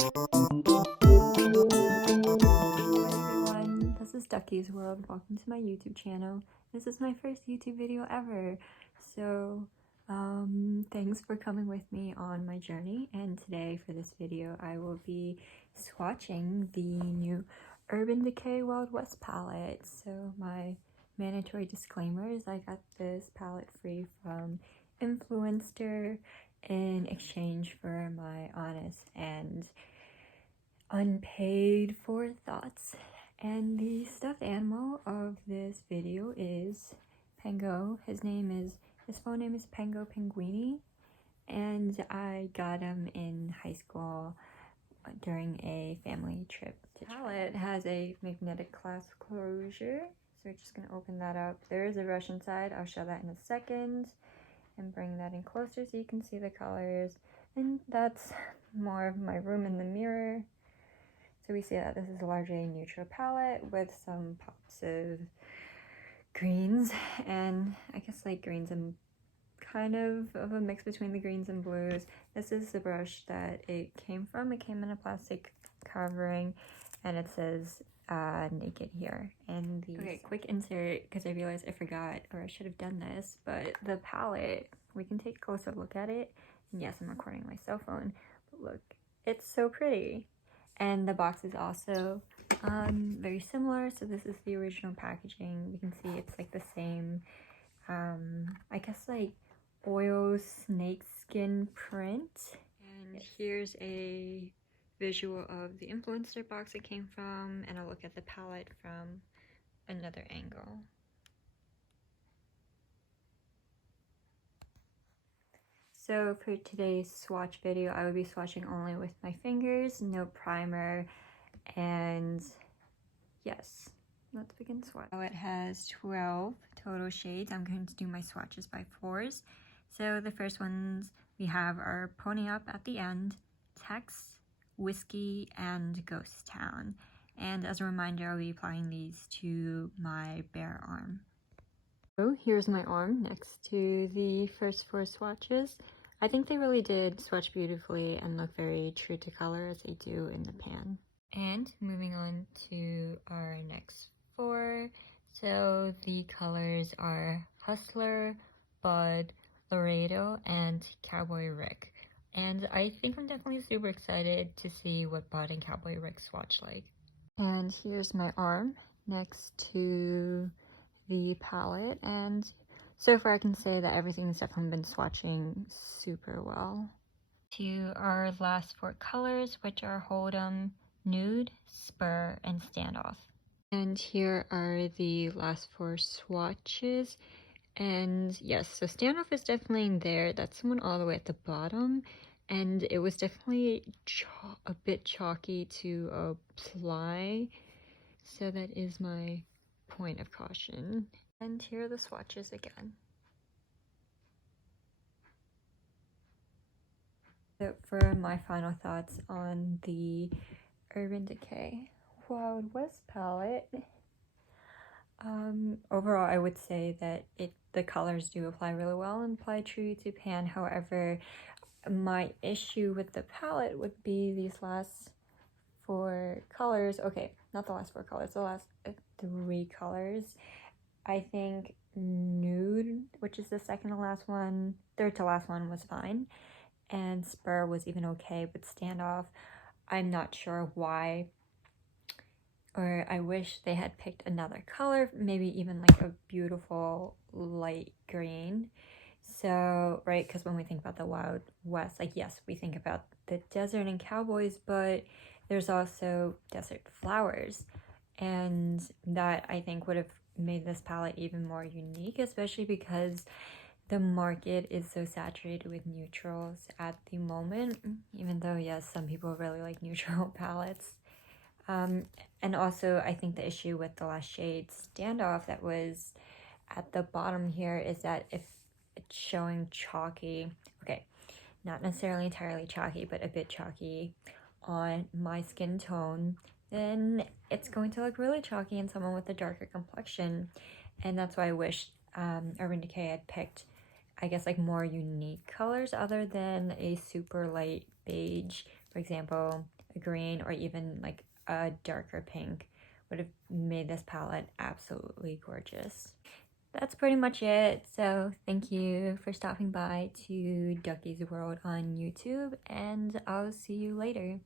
Everyone, this is Ducky's World. Welcome to my YouTube channel. This is my first YouTube video ever, so thanks for coming with me on my journey. And today for this video I will be swatching the new Urban Decay Wild West palette. So my mandatory disclaimer is I got this palette free from Influenster in exchange for my honest and unpaid for thoughts. And the stuffed animal of this video is Pango. His phone name is Pango Pinguini, and I got him in high school during a family trip. The palette has a magnetic clasp closure, so we're just gonna open that up. There is a brush inside. I'll show that in a second and bring that in closer so you can see the colors. And that's more of my room in the mirror. So we see that this is largely a neutral palette with some pops of greens, and I guess like greens and kind of a mix between the greens and blues. This is the brush that it came from. It came in a plastic covering, and it says naked here. And okay, quick insert, because I realized I forgot, or I should have done this, but the palette, we can take a closer look at it. And yes, I'm recording my cell phone, but look, it's so pretty. And the box is also very similar. So this is the original packaging. You can see it's like the same, I guess like oil snake skin print. And here's a visual of the influencer box it came from, and I'll look at the palette from another angle. So for today's swatch video, I will be swatching only with my fingers, no primer, and yes, let's begin swatch. So it has 12 total shades. I'm going to do my swatches by fours. So the first ones we have are Pony Up at the End, Tex, Whiskey, and Ghost Town. And as a reminder, I'll be applying these to my bare arm. So here's my arm next to the first four swatches. I think they really did swatch beautifully and look very true to color as they do in the pan. And moving on to our next four. So the colors are Hustler, Bud, Laredo, and Cowboy Rick. And I think I'm definitely super excited to see what Bud and Cowboy Rick swatch like. And here's my arm next to the palette, and so far I can say that everything's definitely been swatching super well. To our last four colors, which are Hold'em, Nude, Spur, and Standoff. And here are the last four swatches. And yes, so Standoff is definitely there. That's the one all the way at the bottom. And it was definitely a bit chalky to apply. So that is my point of caution. And here are the swatches again. So for my final thoughts on the Urban Decay Wild West palette, overall I would say that the colors do apply really well and apply true to pan. However, my issue with the palette would be these last four colors. Okay, not the last four colors, the last three colors. I think Nude, which is the second to last one, third to last one, was fine, and Spur was even okay, but Standoff, I'm not sure why, or I wish they had picked another color, maybe even like a beautiful light green. So, right, because when we think about the Wild West, like, yes, we think about the desert and cowboys, but there's also desert flowers, and that I think would have made this palette even more unique, especially because the market is so saturated with neutrals at the moment, even though, yes, some people really like neutral palettes. And also, I think the issue with the last shade, Standoff, that was at the bottom here, is that if it's showing chalky, okay, not necessarily entirely chalky, but a bit chalky on my skin tone, then it's going to look really chalky in someone with a darker complexion. And that's why I wish Urban Decay had picked, I guess, like more unique colors other than a super light beige. For example, a green or even like a darker pink would have made this palette absolutely gorgeous. That's pretty much it. So thank you for stopping by to Ducky's World on YouTube, and I'll see you later.